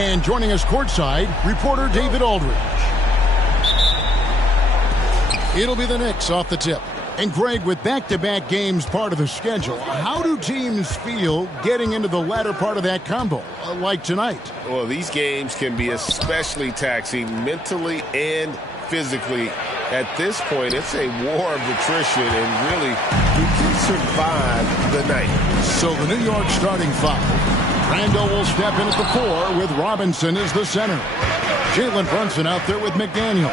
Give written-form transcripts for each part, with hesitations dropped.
And joining us courtside, reporter David Aldridge. It'll be the Knicks off the tip. And Greg, with back-to-back games part of the schedule, how do teams feel getting into the latter part of that combo, like tonight? Well, these games can be especially taxing mentally and physically. At this point, it's a war of attrition, and really, you can survive the night. So the New York starting five. Randall will step in at the 4 with Robinson as the center. Jalen Brunson out there with McDaniel.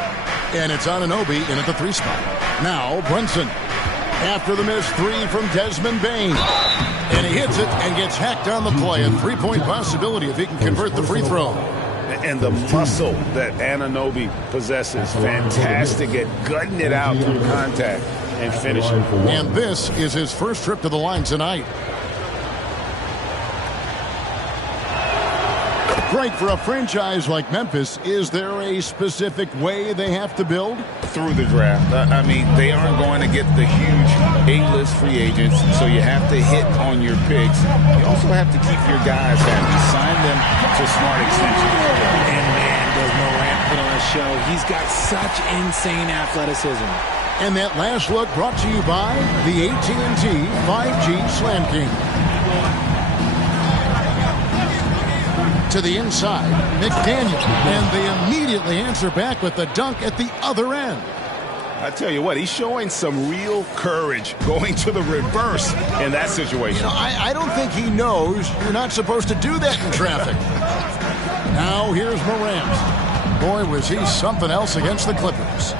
And it's Anunoby in at the 3 spot. Now Brunson. After the missed 3 from Desmond Bane. And he hits it and gets hacked on the play. A 3-point possibility if he can convert the free throw. And the muscle that Anunoby possesses. Fantastic at gutting it out through contact and finishing. And this is his first trip to the line tonight. Great for a franchise like Memphis. Is there a specific way they have to build? Through the draft. I mean, they aren't going to get the huge A-list free agents, so you have to hit on your picks. You also have to keep your guys happy. Sign them to smart extensions. And man, does Morant put on a show. He's got such insane athleticism. And that last look brought to you by the AT&T 5G Slam King. To the inside, McDaniel, and they immediately answer back with the dunk at the other end. I tell you what, he's showing some real courage going to the reverse in that situation. I don't think he knows you're not supposed to do that in traffic. Now here's Morant. Boy, was he something else against the Clippers.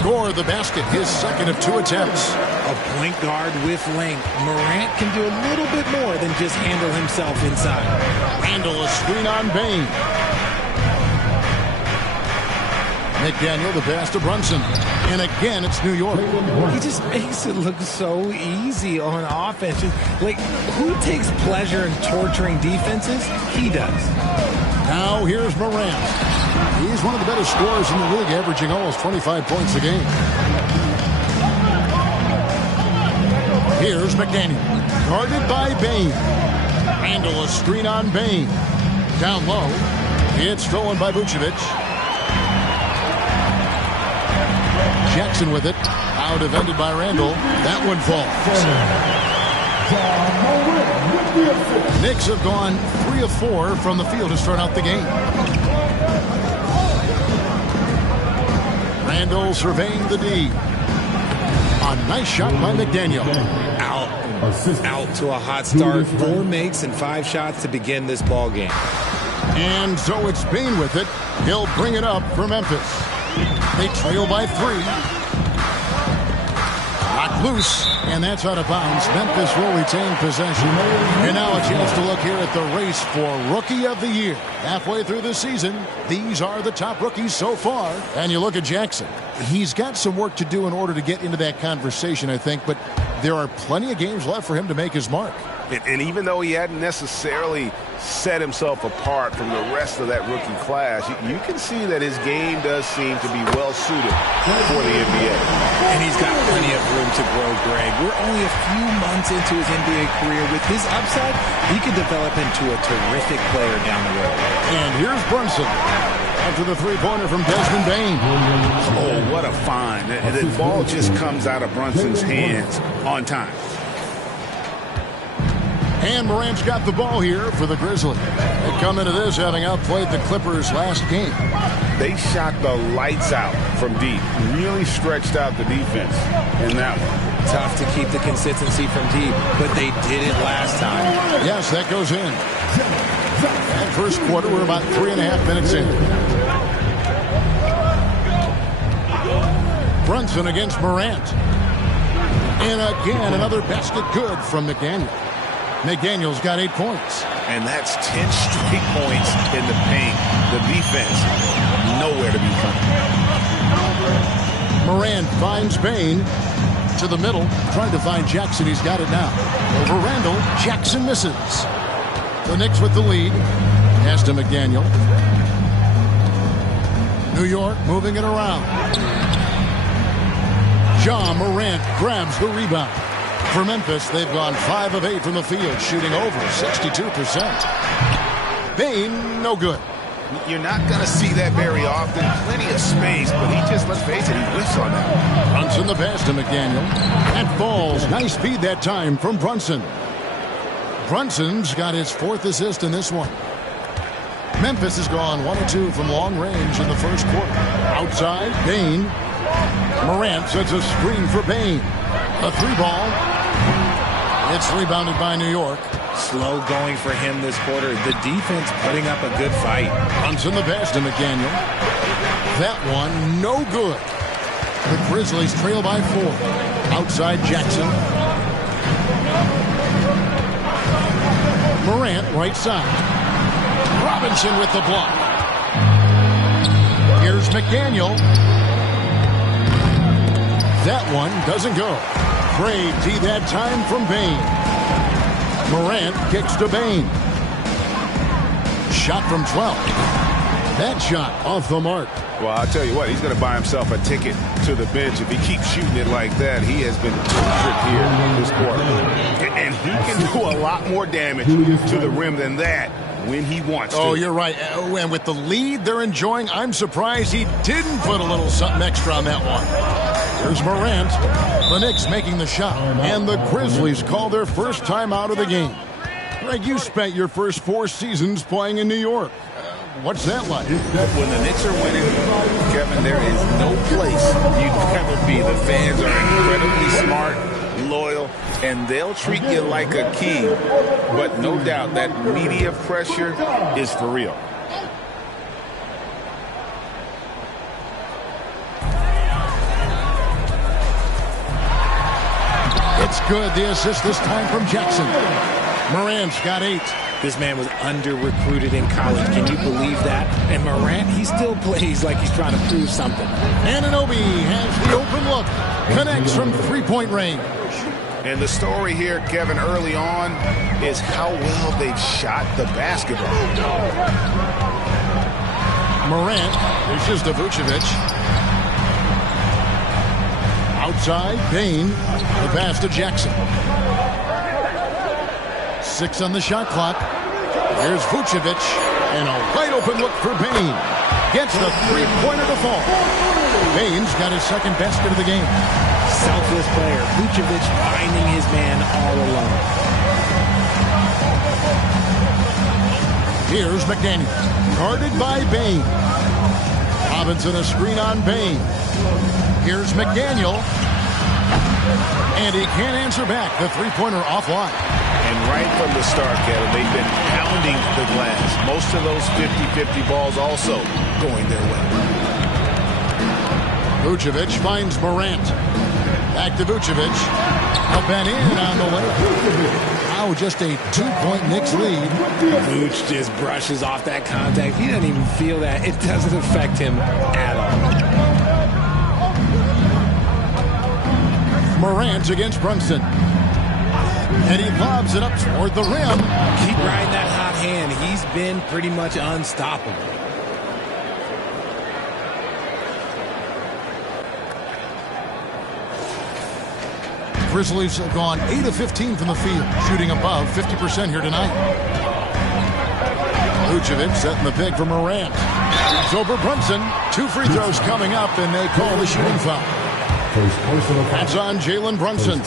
Score the basket, his second of 2 attempts. A point guard with length. Morant can do a little bit more than just handle himself inside. Randall, a screen on Bane. McDaniel, the pass to Brunson. And again, it's New York. He just makes it look so easy on offense. Like, who takes pleasure in torturing defenses? He does. Now here's Morant. He's one of the better scorers in the league, averaging almost 25 points a game. Here's McDaniel, guarded by Bane. Randall, a screen on Bane. Down low, it's stolen by Vucevic. Jackson with it, out defended by Randall. That one falls. Knicks have gone 3 of 4 from the field to start out the game. Randall surveying the D. A nice shot by McDaniel. Out to a hot start. 4 makes and 5 shots to begin this ball game. And so it's Bane with it. He'll bring it up for Memphis. They trail by 3. Knocked loose, and that's out of bounds. Memphis will retain possession. And now a chance to look here at the race for Rookie of the Year. Halfway through the season, these are the top rookies so far. And you look at Jackson. He's got some work to do in order to get into that conversation, I think, but there are plenty of games left for him to make his mark. And even though he hadn't necessarily set himself apart from the rest of that rookie class, you can see that his game does seem to be well suited for the NBA. And he's got plenty of room to grow, Greg. We're only a few months into his NBA career. With his upside, he could develop into a terrific player down the road. And here's Brunson. After the 3-pointer from Desmond Bane. Oh, what a find. The ball just comes out of Brunson's hands on time. And Morant's got the ball here for the Grizzlies. They come into this having outplayed the Clippers last game. They shot the lights out from deep. Really stretched out the defense in that one. Tough to keep the consistency from deep, but they did it last time. Yes, that goes in. That first quarter, we're about 3.5 minutes in. Brunson against Morant. And again, another basket good from McDaniel. McDaniel's got 8 points. And that's 10 straight points in the paint. The defense, nowhere to be found. Morant finds Bane to the middle, trying to find Jackson. He's got it now. Over Randall, Jackson misses. The Knicks with the lead. Pass to McDaniel. New York moving it around. John Morant grabs the rebound. For Memphis, they've gone 5 of 8 from the field, shooting over 62%. Bain, no good. You're not going to see that very often. Plenty of space, but he just, let's face it, he whiffs on that. Brunson the pass to McDaniel. That falls. Nice feed that time from Brunson. Brunson's got his 4th assist in this one. Memphis has gone 1 of 2 from long range in the first quarter. Outside, Bain. Morant sets a screen for Bain. A 3-ball. It's rebounded by New York. Slow going for him this quarter. The defense putting up a good fight. Brunson the pass to McDaniel. That one, no good. The Grizzlies trail by 4. Outside Jackson. Morant, right side. Robinson with the block. Here's McDaniel. That one doesn't go. Great D that time from Bain. Morant kicks to Bain. Shot from 12. That shot off the mark. Well, I'll tell you what, he's going to buy himself a ticket to the bench. If he keeps shooting it like that, he has been tortured here in this quarter. And he can do a lot more damage to the rim than that when he wants to. Oh, you're right. And with the lead they're enjoying, I'm surprised he didn't put a little something extra on that one. Here's Morant. The Knicks making the shot. And the Grizzlies call their first time out of the game. Greg, you spent your first 4 seasons playing in New York. What's that like? When the Knicks are winning, Kevin, there is no place you'd rather be. The fans are incredibly smart, loyal, and they'll treat you like a king. But no doubt that media pressure is for real. It's good. The assist this time from Jackson. Morant's got 8. This man was under-recruited in college. Can you believe that? And Morant, he still plays like he's trying to prove something. Anunoby has the open look. Connects from 3-point range. And the story here, Kevin, early on is how well they've shot the basketball. Morant dishes to Vucevic. Outside, Bain. The pass to Jackson. 6 on the shot clock. Here's Vucevic. And a wide open look for Bain. Gets the 3-pointer to fall. Bain's got his 2nd basket of the game. Selfless player. Vucevic finding his man all alone. Here's McDaniel. Guarded by Bain. Robinson a screen on Bain. Here's McDaniel. And he can't answer back. The 3-pointer offline. And right from the start, Kevin, they've been pounding the glass. Most of those 50-50 balls also going their way. Vucevic finds Morant. Back to Vucevic. Up and in on the way. Now just a 2-point Knicks lead. Vuce just brushes off that contact. He doesn't even feel that. It doesn't affect him at all. Morant against Brunson. And he lobs it up toward the rim. Keep riding that hot hand. He's been pretty much unstoppable. Grizzlies have gone 8 of 15 from the field, shooting above 50% here tonight. Vucevic setting the pick for Morant. It's over Brunson. 2 free throws coming up, and they call the shooting foul. That's on Jalen Brunson.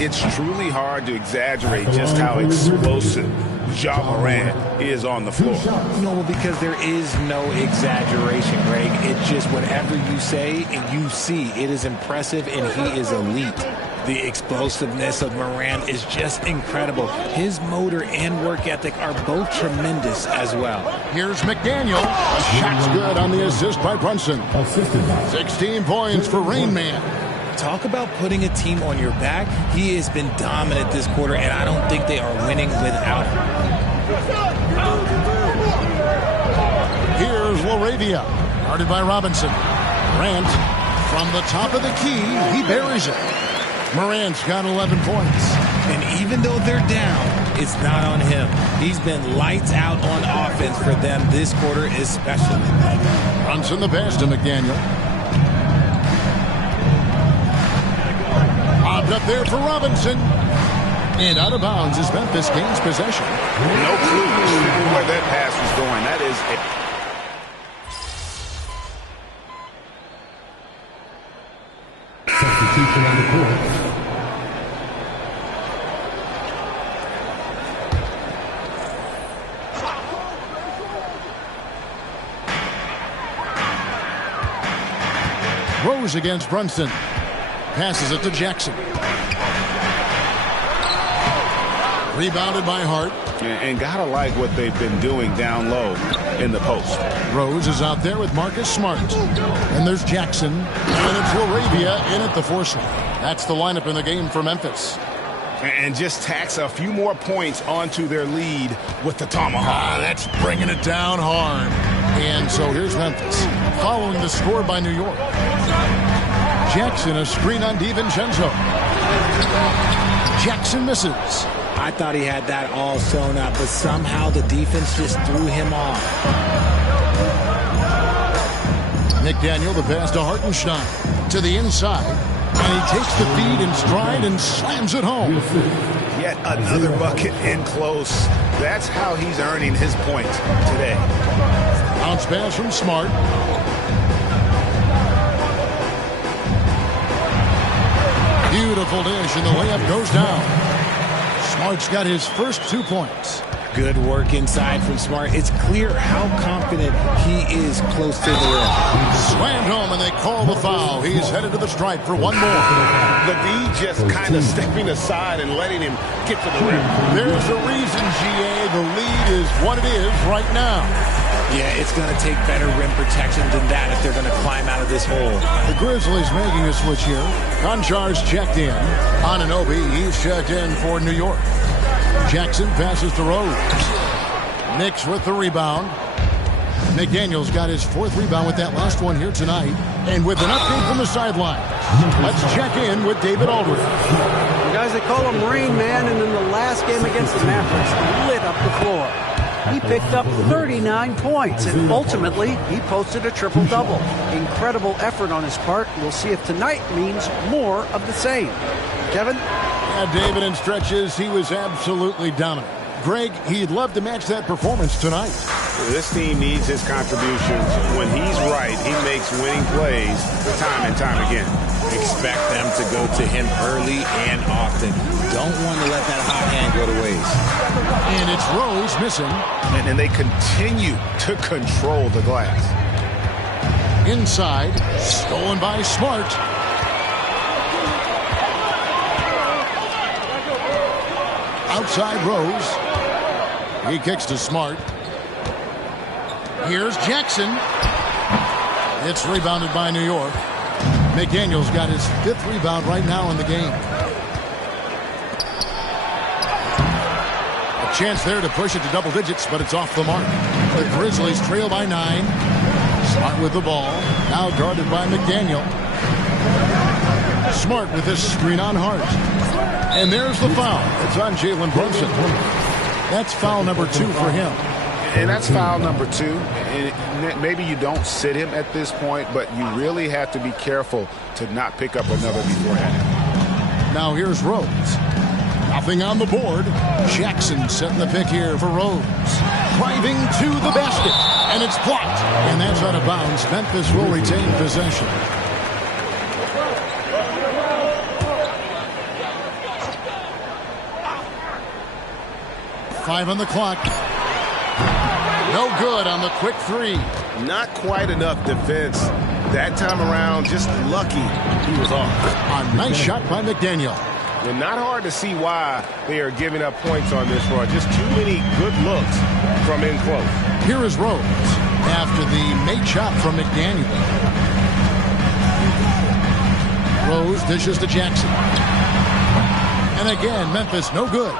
It's truly hard to exaggerate just how explosive Ja Morant is on the floor. No, because there is no exaggeration, Greg. It's just whatever you say and you see. It is impressive, and he is elite. The explosiveness of Morant is just incredible. His motor and work ethic are both tremendous as well. Here's McDaniel. Shot's good on the assist by Brunson. 16 points for Rain Man. Talk about putting a team on your back. He has been dominant this quarter, and I don't think they are winning without him. Here's LaRavia. Guarded by Robinson. Morant from the top of the key. He buries it. Morant's got 11 points. And even though they're down, it's not on him. He's been lights out on offense for them this quarter especially. Brunson the pass to McDaniel. Lobbed up there for Robinson. And out of bounds as Memphis gains possession. No clue where that pass was Substitution on the court. Rose against Brunson. Passes it to Jackson. Rebounded by Hart. And gotta like what they've been doing down low in the post. Rose is out there with Marcus Smart. And there's Jackson. And it's LaRavia in at the force line. That's the lineup in the game for Memphis. And just tacks a few more points onto their lead with the tomahawk. That's bringing it down hard. And so here's Memphis, following the score by New York. Jackson, a screen on DiVincenzo. Jackson misses. I thought he had that all sewn up, but somehow the defense just threw him off. McDaniel, the pass to Hartenstein. To the inside. And he takes the feed in stride and slams it home. Yet another bucket in close. That's how he's earning his points today. Bounce pass from Smart. Beautiful dish, and the layup goes down. Smart's got his first 2 points. Good work inside from Smart. It's clear how confident he is close to the rim. Slammed home, and they call the foul. He's headed to the stripe for one more. The D just kind of stepping aside and letting him get to the rim. There's a reason, GA. The lead is what it is right now. Yeah, it's going to take better rim protection than that if they're going to climb out of this hole. The Grizzlies making a switch here. Konchar's checked in. Anunoby, he's checked in for New York. Jackson passes to Rose. Knicks with the rebound. McDaniel's got his 4th rebound with that last one here tonight. And with an update from the sideline, let's check in with David Aldridge. Guys, they call him Rain Man, and in the last game against the Mavericks, he lit up the floor. He picked up 39 points, and ultimately, he posted a triple-double. Incredible effort on his part. We'll see if tonight means more of the same. Kevin? Yeah, David, in stretches, he was absolutely dominant. Greg, he'd love to match that performance tonight. This team needs his contributions. When he's right, he makes winning plays time and time again. Expect them to go to him early and often. Don't want to let that hot hand go to waste. And it's Rose missing. And they continue to control the glass. Inside, stolen by Smart. Outside Rose. He kicks to Smart. Here's Jackson. It's rebounded by New York. McDaniel's got his 5th rebound right now in the game. A chance there to push it to double digits, but it's off the mark. The Grizzlies trail by 9. Smart with the ball. Now guarded by McDaniel. Smart with this screen on Hart. And there's the foul. It's on Jalen Brunson. That's foul number 2 for him. And that's foul number 2. And maybe you don't sit him at this point, but you really have to be careful to not pick up another beforehand. Now here's Rose. Nothing on the board. Jackson setting the pick here for Rose. Driving to the basket. And it's blocked. And that's out of bounds. Memphis will retain possession. Five on the clock. No good on the quick 3. Not quite enough defense. That time around, just lucky he was off. A nice shot by McDaniel. And not hard to see why they are giving up points on this run. Just too many good looks from in close. Here is Rose after the made shot from McDaniel. Rose dishes to Jackson. And again, Memphis no good.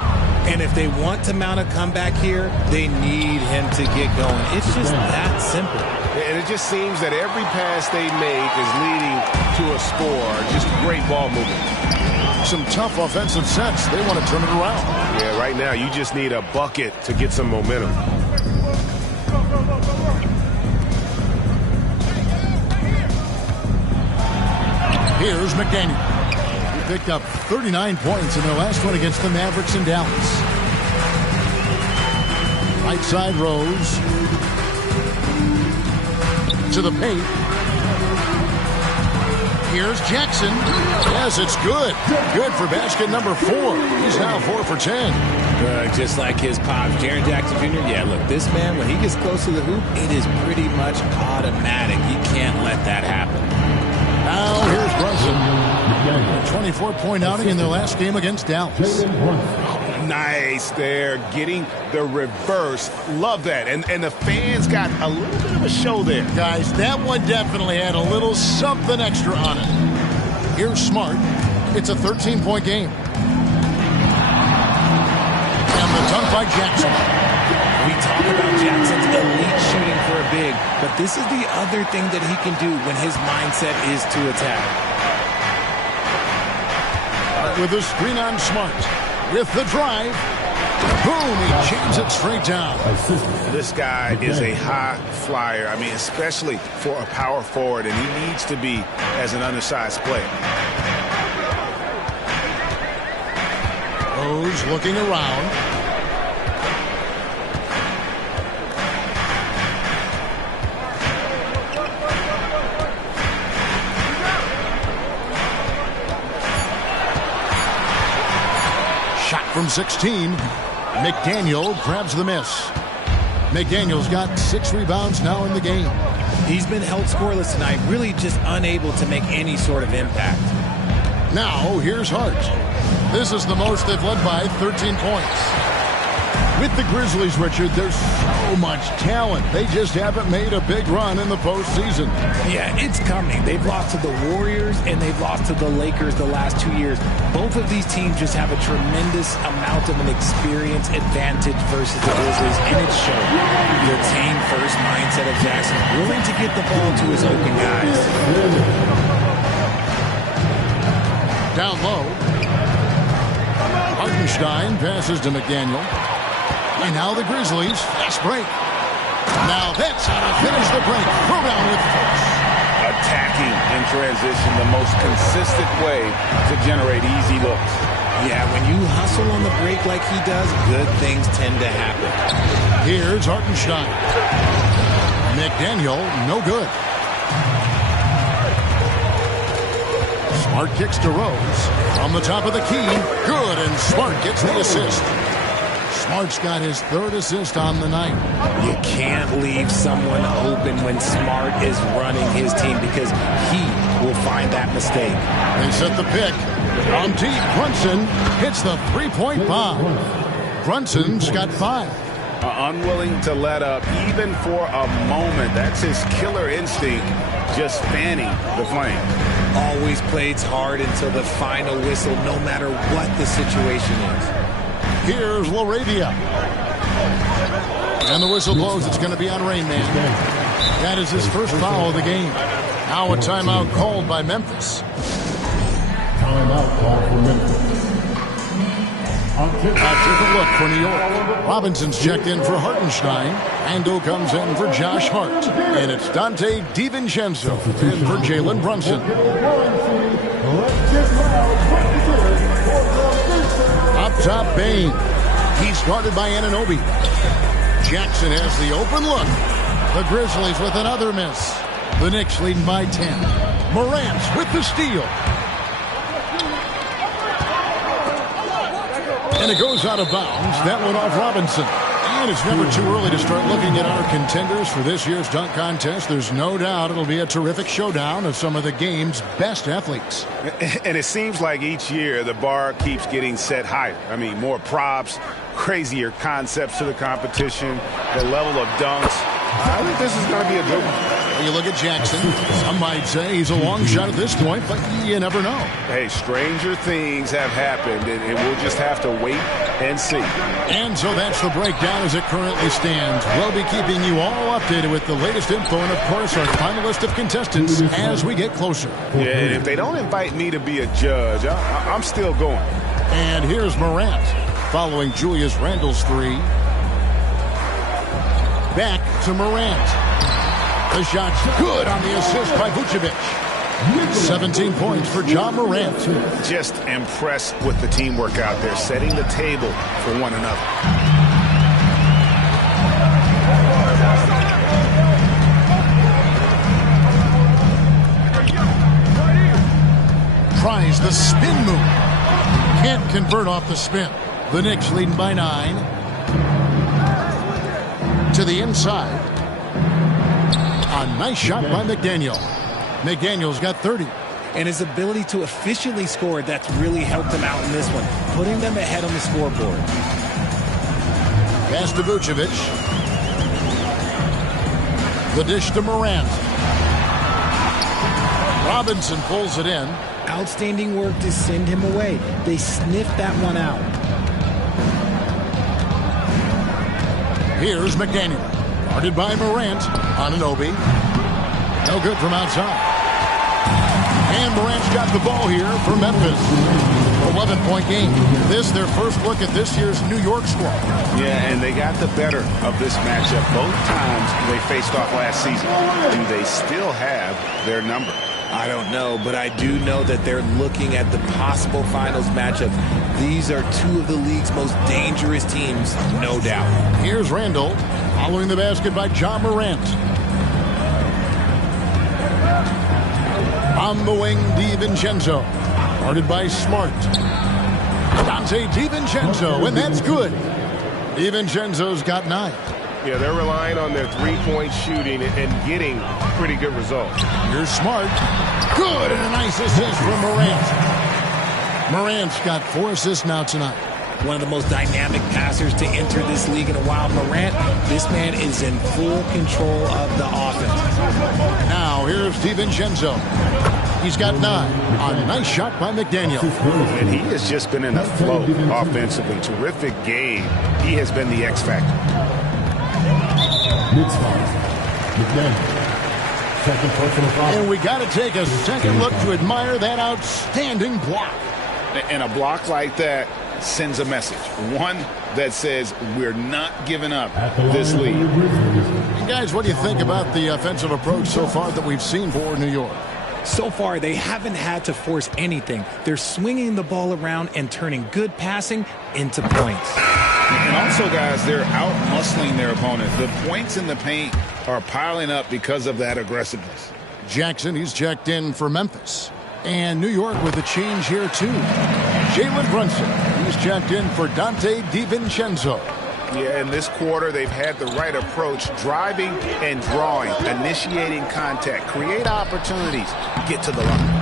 And if they want to mount a comeback here, they need him to get going. It's just that simple. And it just seems that every pass they make is leading to a score. Just great ball movement. Some tough offensive sets. They want to turn it around. Yeah, right now you just need a bucket to get some momentum. Here's McDaniel. He picked up 39 points in their last one against the Mavericks in Dallas. Right side Rose. To the paint. Here's Jackson. Yes, it's good. Good for basket number 4. He's now 4 for 10. Just like his pops, Jaren Jackson Jr. Yeah, look, this man, when he gets close to the hoop, it is pretty much automatic. He can't let that happen. Now here's Brunson. A 24-point outing in their last game against Dallas. Nice there, getting the reverse. Love that. And the fans got a little bit of a show there. Guys, that one definitely had a little something extra on it. Here's Smart. It's a 13-point game. And the dunk by Jackson. We talk about Jackson's elite shooting for a big, but this is the other thing that he can do when his mindset is to attack. With a screen on Smart. With the drive. Boom, he jams it straight down. This guy is a high flyer. I mean, especially for a power forward, and he needs to be as an undersized player. Rose looking around. Shot from 16. McDaniel grabs the miss. McDaniel's got 6 rebounds now in the game. He's been held scoreless tonight, really just unable to make any sort of impact. Now, here's Hart. This is the most they've led by 13 points. With the Grizzlies, Richard, there's so much talent. They just haven't made a big run in the postseason. Yeah, it's coming. They've lost to the Warriors and they've lost to the Lakers the last 2 years. Both of these teams just have a tremendous amount of an experience advantage versus the Grizzlies, and it's showing. The team-first mindset of Jackson, willing to get the ball to his open guys. Down low. Hartenstein passes to McDaniel. And now the Grizzlies, fast break. Now that's how to finish the break. Throw down with force. Attacking in transition, the most consistent way to generate easy looks. Yeah, when you hustle on the break like he does, good things tend to happen. Here's Hartenstein. McDaniel, no good. Smart kicks to Rose. From the top of the key, good, and Smart gets the assist. Smart's got his 3rd assist on the night. You can't leave someone open when Smart is running his team because he will find that mistake. They set the pick. From deep, Brunson hits the 3-point bomb. Brunson's got 5. Unwilling to let up even for a moment. That's his killer instinct, just fanning the flame. Always plays hard until the final whistle, no matter what the situation is. Here's LaRavia. And the whistle blows. It's going to be on Rain Man. That is his first foul of the game. Now a timeout called by Memphis. Timeout call for Memphis. A different look for New York. Robinson's checked in for Hartenstein. Ando comes in for Josh Hart. And it's Dante DiVincenzo in for Jalen Brunson. Up top, Bain. He's guarded by Anunoby. Jackson has the open look. The Grizzlies with another miss. The Knicks leading by 10. Morant with the steal. And it goes out of bounds. That one off Robinson. And it's never too early to start looking at our contenders for this year's dunk contest. There's no doubt it'll be a terrific showdown of some of the game's best athletes. And it seems like each year the bar keeps getting set higher. I mean, more props, crazier concepts to the competition, the level of dunks. I think this is going to be a good one. You look at Jackson. Some might say he's a long shot at this point, but you never know. Hey, stranger things have happened, and we'll just have to wait and see. And so that's the breakdown as it currently stands. We'll be keeping you all updated with the latest info and, of course, our final list of contestants as we get closer. Yeah, and if they don't invite me to be a judge, I'm still going. And here's Morant following Julius Randle's 3. Back to Morant. The shot's good on the assist by Vucevic. 17 points for John Morant. Just impressed with the teamwork out there, setting the table for one another. convert off the spin. The Knicks leading by 9. To the inside. A nice shot by McDaniel. McDaniel's got 30. And his ability to efficiently score, that's really helped him out in this one, putting them ahead on the scoreboard. Pass to Vucevic. The dish to Morant. Robinson pulls it in. Outstanding work to send him away. They sniffed that one out. Here's McDaniel. Guarded by Morant. Anunoby. No good from outside. And Morant's got the ball here for Memphis. 11-point game. This their first look at this year's New York squad. Yeah, and they got the better of this matchup both times they faced off last season. Do they still have their number? I don't know, but I do know that they're looking at the possible finals matchup. These are two of the league's most dangerous teams, no doubt. Here's Randall, following the basket by John Morant. On the wing, DiVincenzo, guarded by Smart. Dante DiVincenzo, and that's good. DiVincenzo's got 9. Yeah, they're relying on their three-point shooting and getting pretty good results. Here's Smart. Good, and a nice assist from Morant. Morant's got 4 assists now tonight. One of the most dynamic passers to enter this league in a while. Morant, this man is in full control of the offense. Now, here's DiVincenzo. He's got 9. A nice shot by McDaniel. And he has just been in a flow offensively. Terrific game. He has been the X factor. Knicks foul. McDaniel. Second personal foul. And we got to take a second look to admire that outstanding block. And a block like that sends a message. One that says we're not giving up this lead. And guys, what do you think about the offensive approach so far that we've seen for New York? So far, they haven't had to force anything. They're swinging the ball around and turning good passing into points. And also, guys, they're out-muscling their opponent. The points in the paint are piling up because of that aggressiveness. Jackson, he's checked in for Memphis. And New York with a change here, too. Jalen Brunson, he's checked in for Dante DiVincenzo. Yeah, in this quarter, they've had the right approach, driving and drawing, initiating contact, create opportunities, get to the line.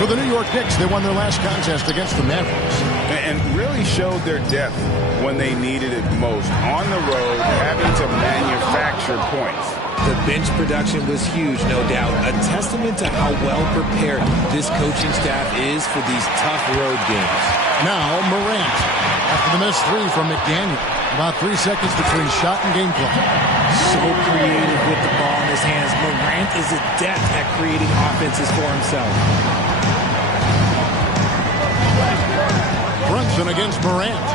For the New York Knicks, they won their last contest against the Mavericks. And really showed their depth when they needed it most. On the road, having to manufacture points. The bench production was huge, no doubt. A testament to how well prepared this coaching staff is for these tough road games. Now Morant, after the missed 3 from McDaniel. About 3 seconds between shot and game clock. So creative with the ball in his hands. Morant is adept at creating offenses for himself. Brunson against Morant.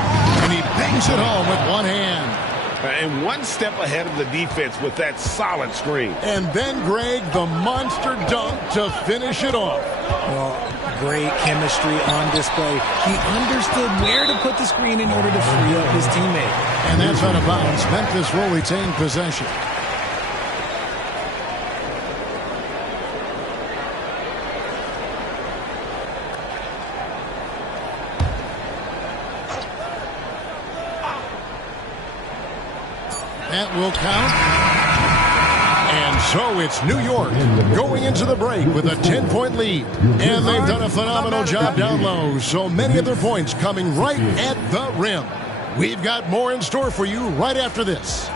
And he bangs it home with one hand. And one step ahead of the defense with that solid screen. And then, Greg, the monster dunk to finish it off. Well, great chemistry on display. He understood where to put the screen in order to free up his teammate. And that's out of bounds. Memphis will retain possession. That will count. And so it's New York going into the break with a 10-point lead. And they've done a phenomenal job down low. So many of their points coming right at the rim. We've got more in store for you right after this.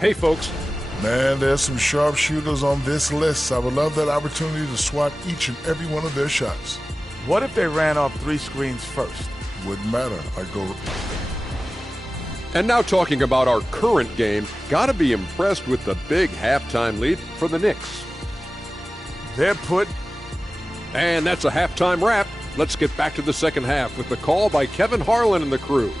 Hey, folks. Man, there's some sharpshooters on this list. I would love that opportunity to swat each and every one of their shots. What if they ran off 3 screens first? Wouldn't matter. I'd go. And now talking about our current game, gotta be impressed with the big halftime lead for the Knicks. They're put. And that's a halftime wrap. Let's get back to the second half with the call by Kevin Harlan and the crew.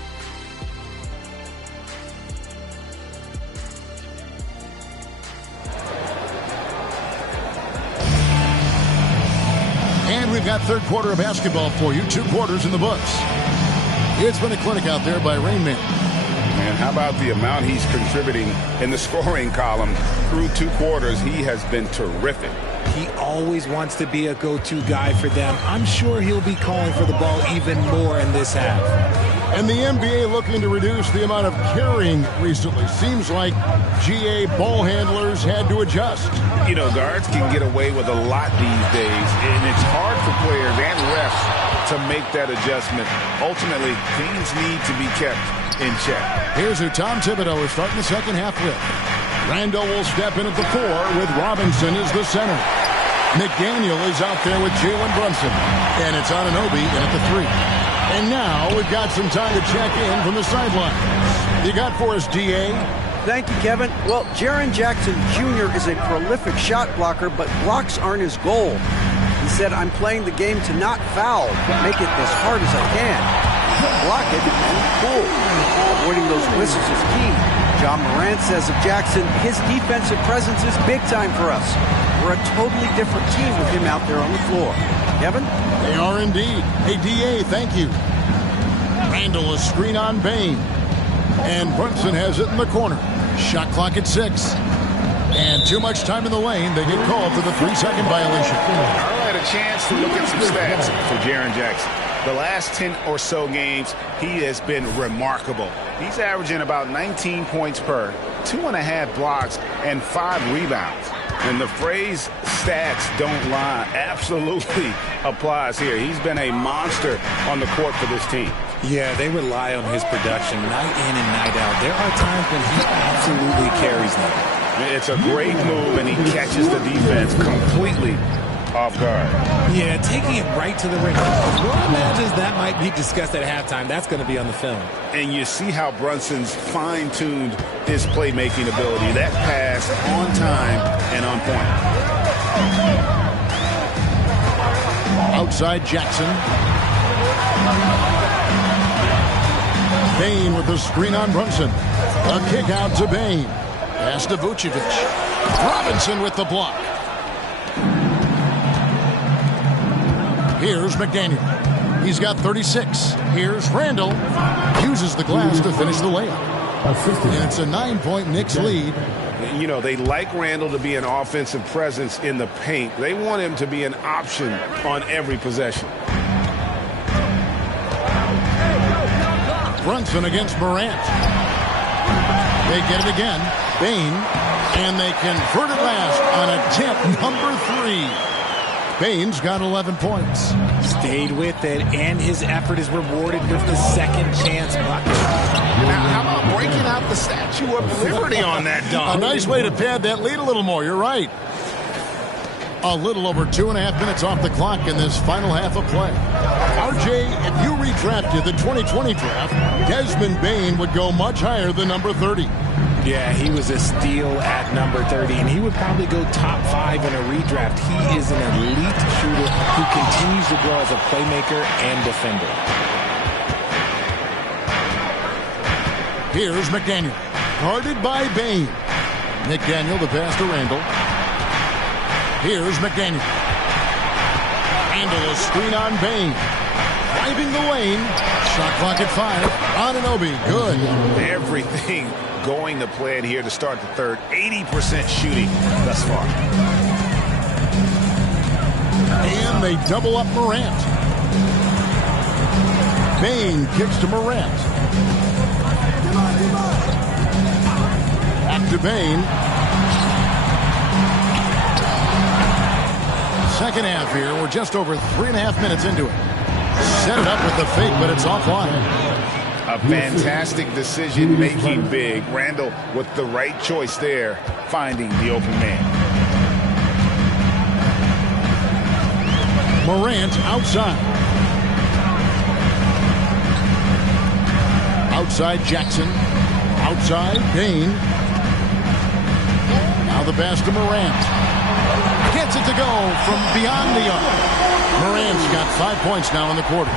And we've got third quarter of basketball for you. 2 quarters in the books. It's been a clinic out there by Rain Man. And how about the amount he's contributing in the scoring column through 2 quarters? He has been terrific. He always wants to be a go-to guy for them. I'm sure he'll be calling for the ball even more in this half. And the NBA looking to reduce the amount of carrying recently. Seems like GA ball handlers had to adjust. You know, guards can get away with a lot these days, and it's hard for players and refs to make that adjustment. Ultimately, things need to be kept in check. Here's who Tom Thibodeau is starting the second half with. Randall will step in at the 4 with Robinson as the center. McDaniel is out there with Jalen Brunson. And it's Anunoby in at the 3. And now we've got some time to check in from the sidelines. You got for us, D.A.? Thank you, Kevin. Well, Jaren Jackson Jr. is a prolific shot blocker, but blocks aren't his goal. He said, I'm playing the game to not foul, but make it as hard as I can. Block it and pull. Avoiding those whistles is key. John Morant says of Jackson, his defensive presence is big time for us. We're a totally different team with him out there on the floor. Kevin? They are indeed. Hey, D.A., thank you. Randall a screen on Bain. And Brunson has it in the corner. Shot clock at 6. And too much time in the lane. They get called for the 3-second violation. Earl had a chance to look at some stats for Jaren Jackson. The last 10 or so games, he has been remarkable. He's averaging about 19 points per, 2.5 blocks, and 5 rebounds. And the phrase stats don't lie absolutely applies here. He's been a monster on the court for this team. Yeah, they rely on his production night in and night out. There are times when he absolutely carries them. It's a great move, and he catches the defense completely off guard. Yeah, taking it right to the ring. One imagines that might be discussed at halftime. That's going to be on the film. And you see how Brunson's fine-tuned his playmaking ability. That pass on time and on point. Outside Jackson. Bain with the screen on Brunson. A kick out to Bain. Pass to Vucevic. Robinson with the block. Here's McDaniel. He's got 36. Here's Randall. Uses the glass to finish the layup. And it's a 9-point Knicks lead. You know, they like Randall to be an offensive presence in the paint. They want him to be an option on every possession. Brunson against Morant. They get it again. Bain. And they convert it last on attempt number 3. Bain's got 11 points. Stayed with it, and his effort is rewarded with the second chance bucket. Now, how about breaking out the Statue of Liberty on that dunk? A nice way to pad that lead a little more. You're right. A little over 2.5 minutes off the clock in this final half of play. RJ, if you redrafted the 2020 draft, Desmond Bain would go much higher than number 30. Yeah, he was a steal at number 30, and he would probably go top 5 in a redraft. He is an elite shooter who continues to grow as a playmaker and defender. Here's McDaniel, guarded by Bain. McDaniel, the pass to Randall. Here's McDaniel. Randall, a screen on Bain. Driving the lane. Shot clock at 5. Anunoby, good. Everything going to plan here to start the third. 80% shooting thus far. And they double up Morant. Bain kicks to Morant. Back to Bain. Second half here. We're just over 3.5 minutes into it. Set it up with the fake, but it's offline. A fantastic decision making big. Randall with the right choice there, finding the open man. Morant outside. Outside Jackson. Outside Bain. Now the pass to Morant. Gets it to go from beyond the arc. Morant's got 5 points now in the quarter.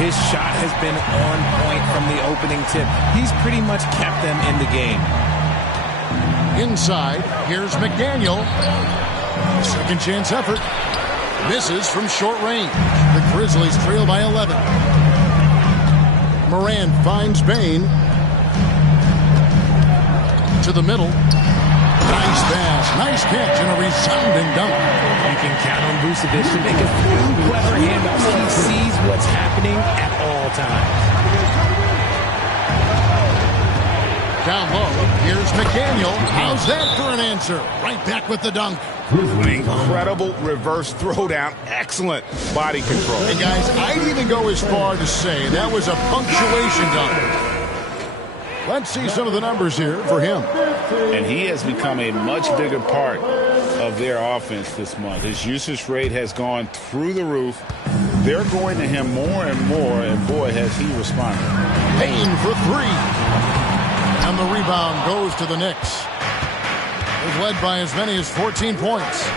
His shot has been on point from the opening tip. He's pretty much kept them in the game. Inside, here's McDaniel. Second chance effort. Misses from short range. The Grizzlies trail by 11. Morant finds Bain. To the middle. Nice pass. Nice catch and a resounding dunk. You can count on Vucevic to make a few clever handoffs. He sees what's happening at all times. Down low, here's McDaniel. How's that for an answer? Right back with the dunk. Incredible reverse throwdown. Excellent body control. Hey, guys, I'd even go as far to say that was a punctuation dunk. Let's see some of the numbers here for him. And he has become a much bigger part of their offense this month. His usage rate has gone through the roof. They're going to him more and more, and boy, has he responded. Payne for three. And the rebound goes to the Knicks. They've led by as many as 14 points.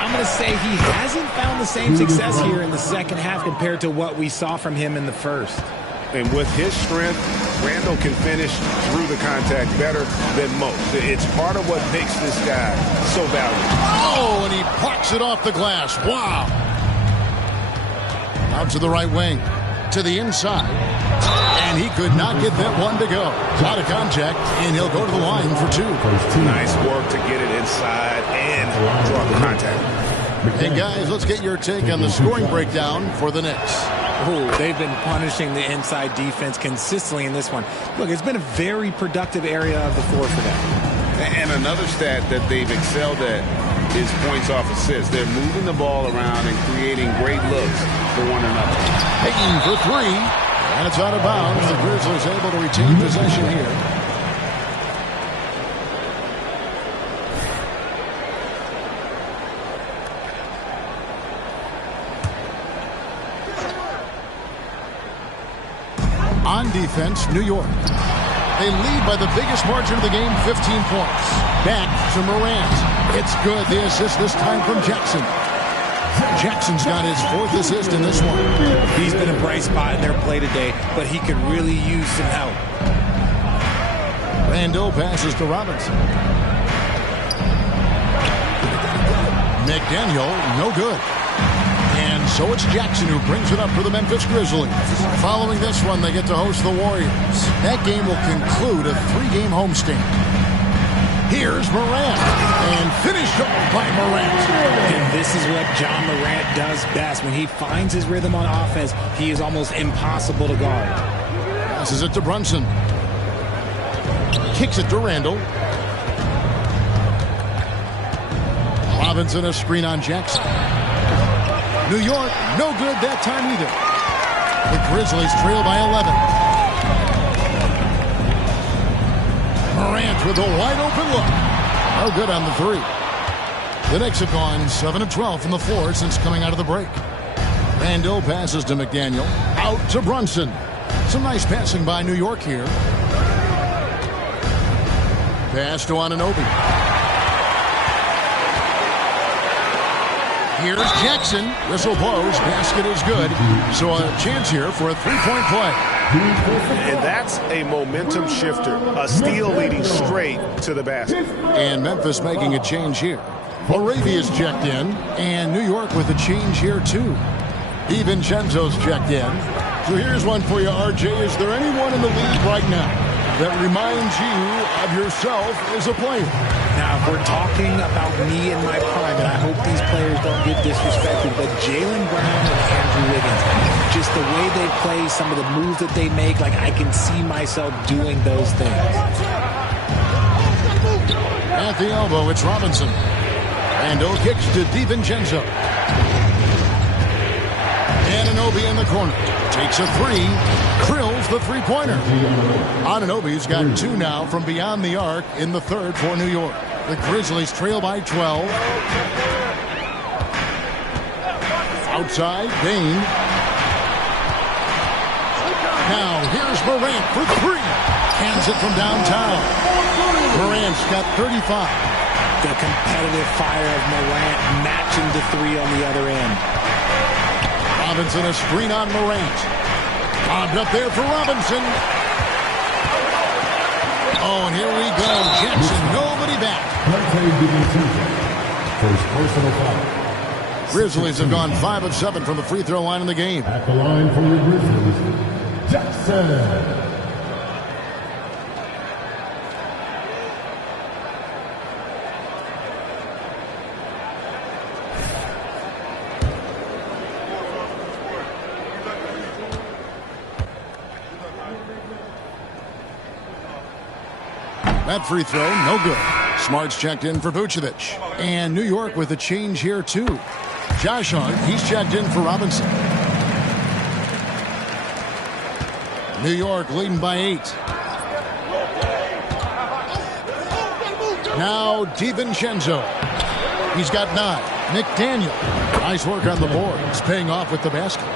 I'm going to say he hasn't found the same success here in the second half compared to what we saw from him in the first. And with his strength, Randall can finish through the contact better than most. It's part of what makes this guy so valuable. Oh, and he plucks it off the glass. Wow. Out to the right wing. To the inside. And he could not get that one to go. A lot of contact, and he'll go to the line for two. Nice work to get it inside and draw the contact. Hey, guys, let's get your take on the scoring breakdown for the Knicks. Oh, they've been punishing the inside defense consistently in this one. Look, it's been a very productive area of the floor for them. And another stat that they've excelled at is points off assists. They're moving the ball around and creating great looks for one another. Payton for three, and it's out of bounds. The Grizzlies able to retain possession here. On defense, New York. They lead by the biggest margin of the game, 15 points. Back to Morant. It's good. The assist this time from Jackson. Jackson's got his fourth assist in this one. He's been a bright spot in their play today, but he could really use some help. Randall passes to Robinson. McDaniel, no good. And so it's Jackson who brings it up for the Memphis Grizzlies. Following this one, they get to host the Warriors. That game will conclude a three-game homestand. Here's Morant, and finished off by Morant. And this is what John Morant does best. When he finds his rhythm on offense, he is almost impossible to guard. Passes it to Brunson. Kicks it to Randall. Robinson, a screen on Jackson. New York, no good that time either. The Grizzlies trail by 11. Morant with a wide open look. No good on the three. The Knicks have gone 7 of 12 from the floor since coming out of the break. Randall passes to McDaniel. Out to Brunson. Some nice passing by New York here. Pass to Anunoby. Here's Jackson. Whistle blows. Basket is good. So a chance here for a three-point play. And that's a momentum shifter. A steal leading straight to the basket. And Memphis making a change here. Arabia's checked in. And New York with a change here, too. DiVincenzo's checked in. So here's one for you, RJ. Is there anyone in the league right now that reminds you of yourself as a player? Now, if we're talking about me in my prime, and I hope these players don't get disrespected, but Jaylen Brown and Andrew Wiggins, just the way they play, some of the moves that they make, like I can see myself doing those things. At the elbow, it's Robinson. Randall kicks to DiVincenzo. Anunoby in the corner. Takes a three. Drills the three-pointer. Anunoby's got two now from beyond the arc in the third for New York. The Grizzlies trail by 12. Outside, Payne. Now, here's Morant for three. Hands it from downtown. Morant's got 35. The competitive fire of Morant matching the three on the other end. Robinson, a screen on Morant. Bobbed up there for Robinson. Oh, and here we go. Jackson, nobody back. First personal foul. Grizzlies have gone 5 of 7 from the free throw line in the game. At the line for your Grizzlies, Jackson. That free throw, no good. Smart's checked in for Vucevic. And New York with a change here, too. Josh Hart, he's checked in for Robinson. New York leading by 8. Now DiVincenzo. He's got 9. McDaniel. Nice work on the board. It's paying off with the basket.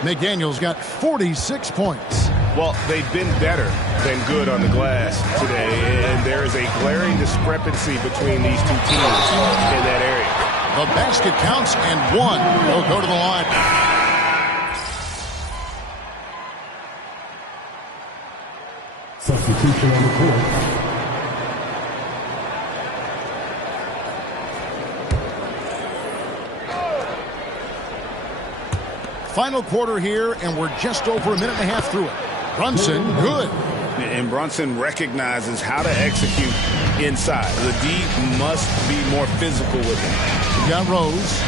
McDaniel's got 46 points. Well, they've been better than good on the glass today, and there is a glaring discrepancy between these two teams in that area. The basket counts, and 1 will go to the line. Substitution on the court. Final quarter here, and we're just over a minute and a half through it. Brunson, good. And Brunson recognizes how to execute inside. The D must be more physical with him. You got Rose.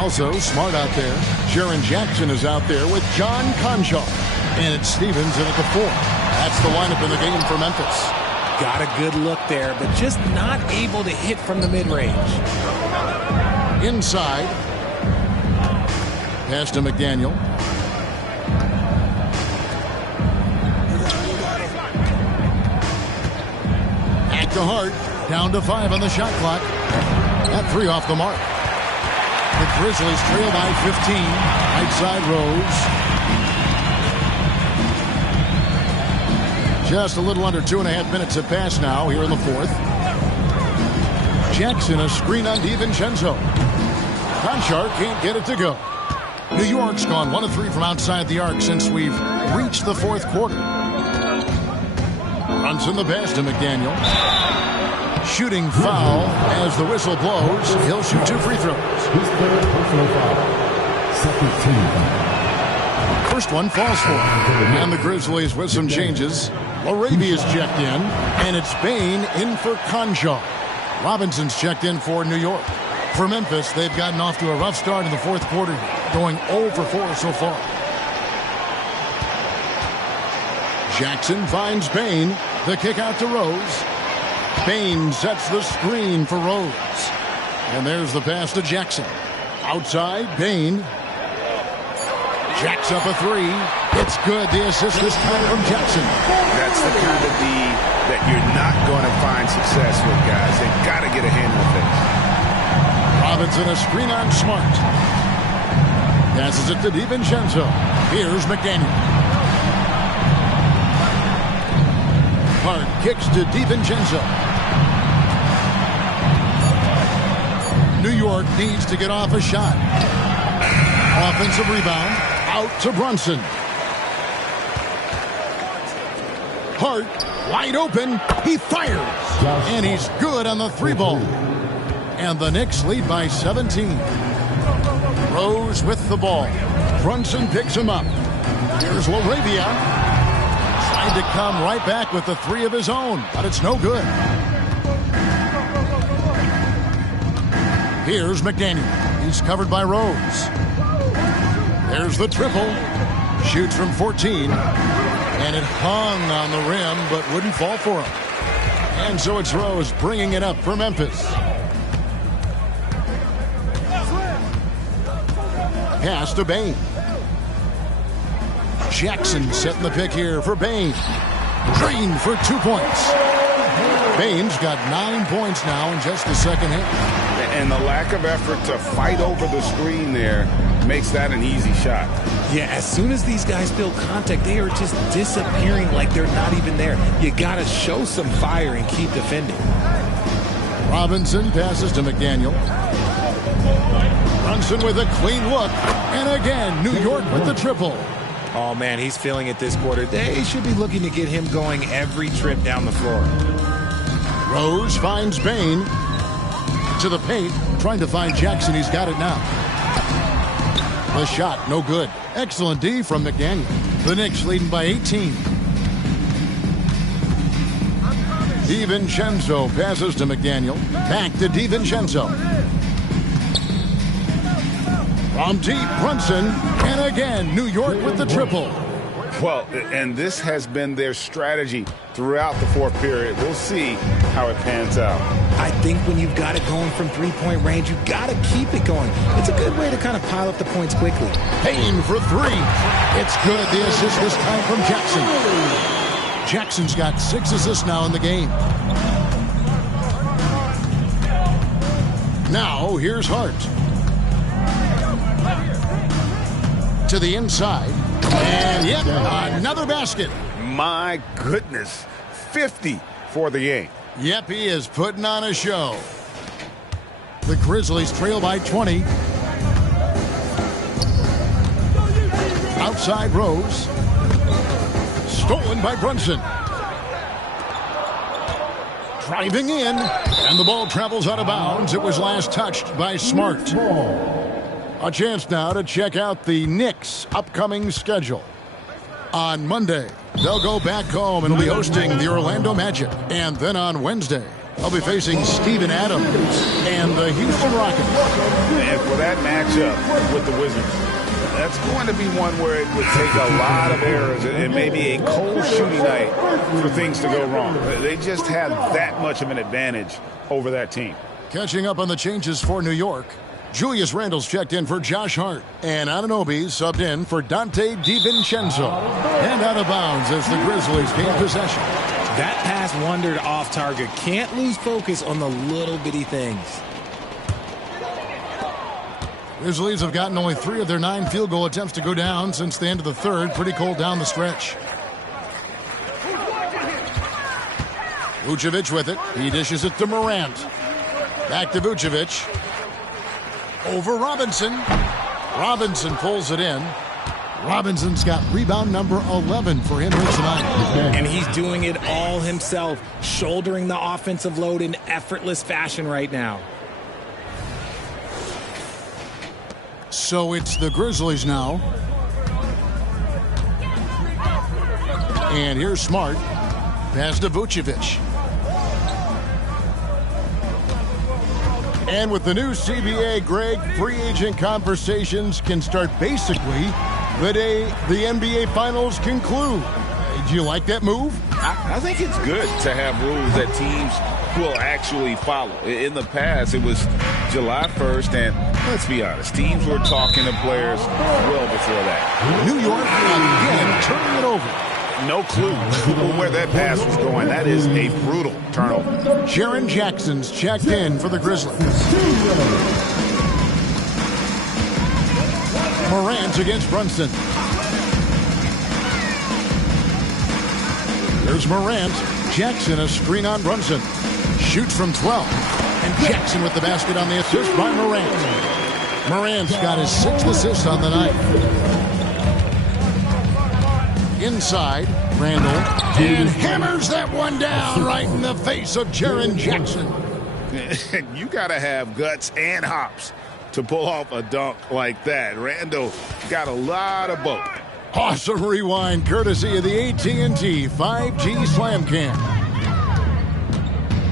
Also Smart out there. Jaren Jackson is out there with John Conjar. And it's Stevens in at the 4. That's the lineup in the game for Memphis. Got a good look there, but just not able to hit from the mid-range. Inside. Pass to McDaniel. Back to Hart. Down to 5 on the shot clock. That 3 off the mark. The Grizzlies trail by 15. Right side Rose. Just a little under 2.5 minutes have passed now here in the 4th. Jackson, a screen on DiVincenzo. Conchar can't get it to go. New York's gone 1 of 3 from outside the arc since we've reached the 4th quarter. Brunson the pass to McDaniel. Shooting foul as the whistle blows. He'll shoot 2 free throws. His third personal foul. Second team foul. First one falls for him. And the Grizzlies with some changes. Larabia's checked in, and it's Bain in for Conjar. Robinson's checked in for New York. For Memphis, they've gotten off to a rough start in the 4th quarter, going 0 for 4 so far. Jackson finds Bain. The kick out to Rose. Bain sets the screen for Rose. And there's the pass to Jackson. Outside, Bain. Jacks up a 3. It's good. The assist this time from Jackson. That's the kind of D that you're not going to find success with, guys. They've got to get a hand in the face. Robinson a screen on Smart. Passes it to DiVincenzo. Here's McDaniel. Hart kicks to DiVincenzo. New York needs to get off a shot. Offensive rebound. Out to Brunson. Hart wide open. He fires. And he's good on the 3 ball. And the Knicks lead by 17. Rose with the ball. Brunson picks him up. Here's Larabia. Tried to come right back with the 3 of his own, but it's no good. Here's McDaniel. He's covered by Rose. There's the triple. Shoots from 14. And it hung on the rim, but wouldn't fall for him. And so it's Rose bringing it up for Memphis. Pass to Bain. Jackson setting the pick here for Bain. Drained for 2 points. Bain's got 9 points now in just the second half. And the lack of effort to fight over the screen there makes that an easy shot. Yeah, as soon as these guys feel contact, they are just disappearing like they're not even there. You got to show some fire and keep defending. Robinson passes to McDaniel. Brunson with a clean look. And again, New York with the triple. Oh, man, he's feeling it this quarter. They should be looking to get him going every trip down the floor. Rose finds Bain. To the paint, trying to find Jackson. He's got it now. The shot, no good. Excellent D from McDaniel. The Knicks leading by 18. DiVincenzo passes to McDaniel. Back to DiVincenzo. From deep, Brunson. And again, New York with the triple. Well, and this has been their strategy throughout the fourth period. We'll see how it pans out. I think when you've got it going from three-point range, you've got to keep it going. It's a good way to kind of pile up the points quickly. Payne for three. It's good. The assist this time from Jackson. Jackson's got 6 assists now in the game. Now, here's Hart. To the inside. And yet, another basket. My goodness. 50 for the game. Yep, he is putting on a show. The Grizzlies trail by 20. Outside Rose. Stolen by Brunson. Driving in. And the ball travels out of bounds. It was last touched by Smart. A chance now to check out the Knicks' upcoming schedule. On Monday, they'll go back home and will be hosting the Orlando Magic. And then on Wednesday, they'll be facing Steven Adams and the Houston Rockets. And for that matchup with the Wizards, that's going to be one where it would take a lot of errors and maybe a cold shooting night for things to go wrong. They just have that much of an advantage over that team. Catching up on the changes for New York, Julius Randle's checked in for Josh Hart, and Anunoby subbed in for Dante DiVincenzo. And out of bounds as the Grizzlies gain possession. That pass wandered off target. Can't lose focus on the little bitty things. Grizzlies have gotten only 3 of their 9 field goal attempts to go down since the end of the third. Pretty cold down the stretch. Vucevic with it. He dishes it to Morant. Back to Vucevic. Over Robinson. Robinson pulls it in. Robinson's got rebound number 11 for him here tonight. And he's doing it all himself, shouldering the offensive load in effortless fashion right now. So it's the Grizzlies now. And here's Smart. Pass to Vucevic. And with the new CBA, Greg, free agent conversations can start basically the day the NBA Finals conclude. Do you like that move? I think it's good to have rules that teams will actually follow. In the past, it was July 1st, and let's be honest, teams were talking to players well before that. New York again turning it over. No clue where that pass was going. That is a brutal turnover. Jaren Jackson's checked in for the Grizzlies. Morant against Brunson. There's Morant. Jackson a screen on Brunson. Shoots from 12. And Jackson with the basket on the assist by Morant. Morant's got his 6th assist on the night. Inside, Randle, and hammers that one down right in the face of Jaren Jackson. You got to have guts and hops to pull off a dunk like that. Randle got a lot of both. Awesome rewind courtesy of the AT&T 5G Slam Cam.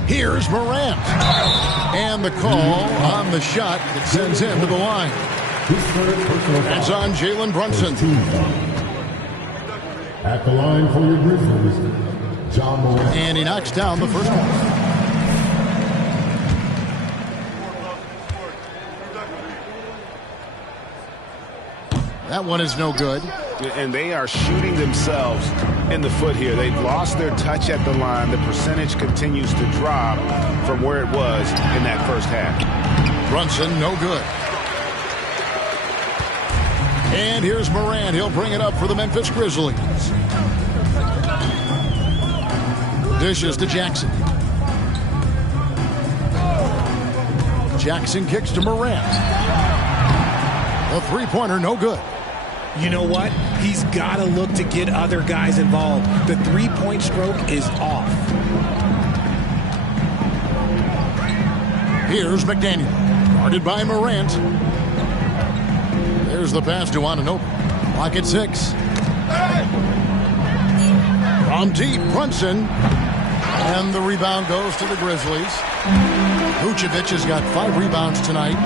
Here's Morant. And the call on the shot that sends him to the line. That's on Jalen Brunson. At the line for your Grizzlies, John Morant. And he knocks down the first one. That one is no good. And they are shooting themselves in the foot here. They've lost their touch at the line. The percentage continues to drop from where it was in that first half. Brunson, no good. And here's Morant. He'll bring it up for the Memphis Grizzlies. Dishes to Jackson. Jackson kicks to Morant. A three-pointer, no good. You know what? He's got to look to get other guys involved. The three-point stroke is off. Here's McDaniel. Guarded by Morant. There's the pass to Anunoby. Clock at 6. From deep, Brunson. And the rebound goes to the Grizzlies. Vucevic has got 5 rebounds tonight.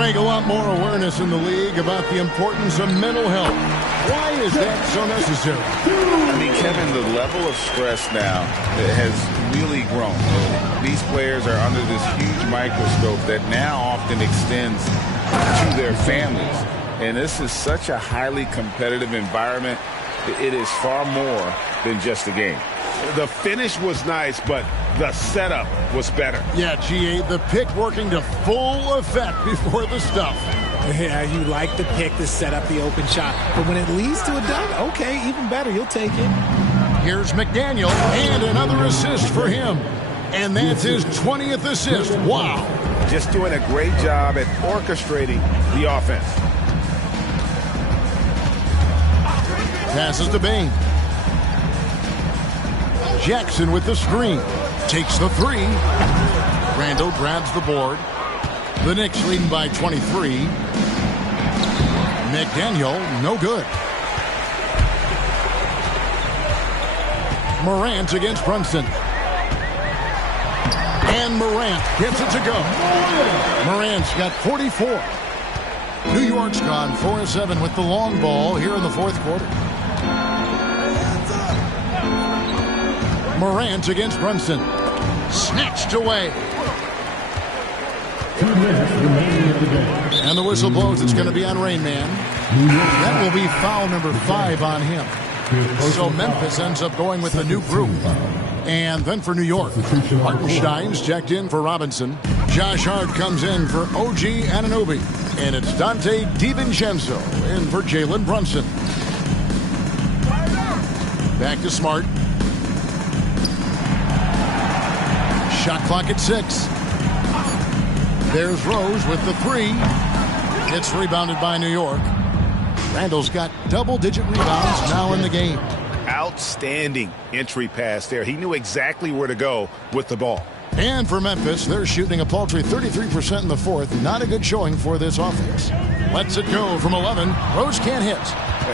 Greg, a lot more awareness in the league about the importance of mental health. Why is that so necessary? I mean, Kevin, the level of stress now has really grown. These players are under this huge microscope that now often extends to their families. And this is such a highly competitive environment. It is far more than just a game. The finish was nice, but the setup was better. Yeah, GA, the pick working to full effect before the stuff. Yeah, you like the pick to set up the open shot. But when it leads to a dunk, okay, even better. You'll take it. Here's McDaniel, and another assist for him. And that's his 20th assist. Wow. Just doing a great job at orchestrating the offense. Passes to Bain. Jackson with the screen. Takes the three. Randall grabs the board. The Knicks leading by 23. McDaniel, no good. Morant against Brunson. And Morant gets it to go. Morant's got 44. New York's gone 4-7 with the long ball here in the fourth quarter. Morant against Brunson. Snatched away. 2 minutes remaining in the game. And the whistle blows. It's going to be on Rain Man. That will be foul number 5 on him. So Memphis ends up going with the new group. And then for New York, Hartenstein's checked in for Robinson. Josh Hart comes in for OG Anunoby. And it's Dante DiVincenzo in for Jalen Brunson. Back to Smart. Shot clock at 6. There's Rose with the 3. It's rebounded by New York. Randall's got double-digit rebounds now in the game. Outstanding entry pass there. He knew exactly where to go with the ball. And for Memphis, they're shooting a paltry 33% in the fourth. Not a good showing for this offense. Lets it go from 11. Rose can't hit.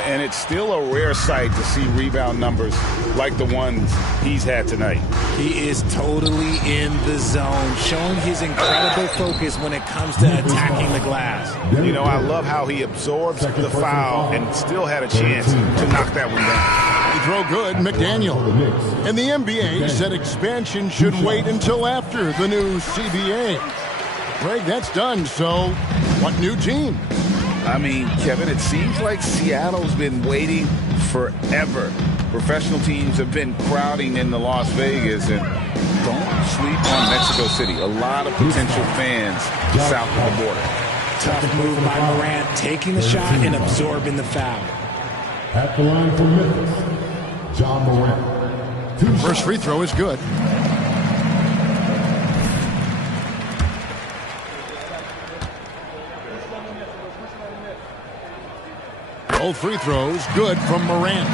And it's still a rare sight to see rebound numbers like the ones he's had tonight. He is totally in the zone, showing his incredible focus when it comes to attacking the glass. You know, I love how he absorbs the foul and still had a chance to knock that one down. He throw good, McDaniel. And the NBA said expansion should wait until after the new CBA. Greg, that's done, so what new team? I mean, Kevin, it seems like Seattle's been waiting forever. Professional teams have been crowding into Las Vegas, and don't sleep on Mexico City. A lot of potential fans south of the border. Tough move by Morant, taking the shot and absorbing the foul. At the line for Memphis, John Morant. First free throw is good. Both free throws good from Morant.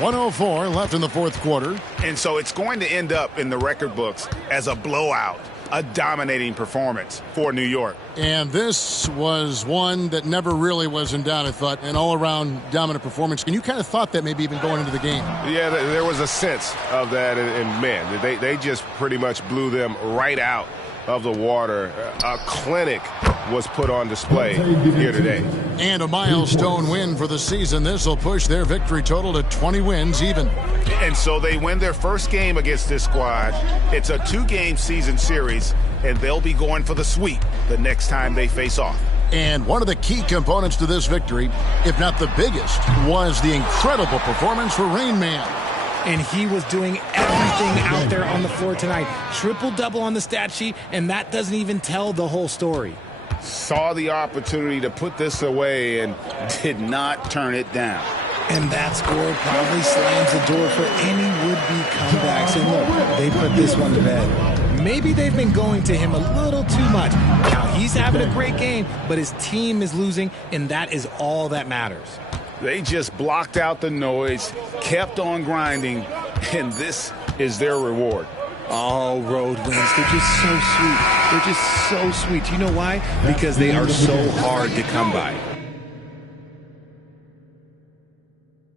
1:04 left in the fourth quarter. And so it's going to end up in the record books as a blowout, a dominating performance for New York. And this was one that never really was in doubt, I thought, an all-around dominant performance. And you kind of thought that maybe even going into the game. Yeah, there was a sense of that, and man, they just pretty much blew them right out of the water. A clinic was put on display here today. And a milestone win for the season. This will push their victory total to 20 wins even. And so they win their first game against this squad. It's a 2-game season series, and they'll be going for the sweep the next time they face off. And one of the key components to this victory, if not the biggest, was the incredible performance for Rain Man. And he was doing everything out there on the floor tonight. Triple-double on the stat sheet, and that doesn't even tell the whole story. Saw the opportunity to put this away and did not turn it down. And that score probably slams the door for any would-be comebacks. And look, they put this one to bed. Maybe they've been going to him a little too much. Now, he's having a great game, but his team is losing, and that is all that matters. They just blocked out the noise, kept on grinding, and this is their reward. Oh, road wins. They're just so sweet. They're just so sweet. You know why? Because they are so hard to come by.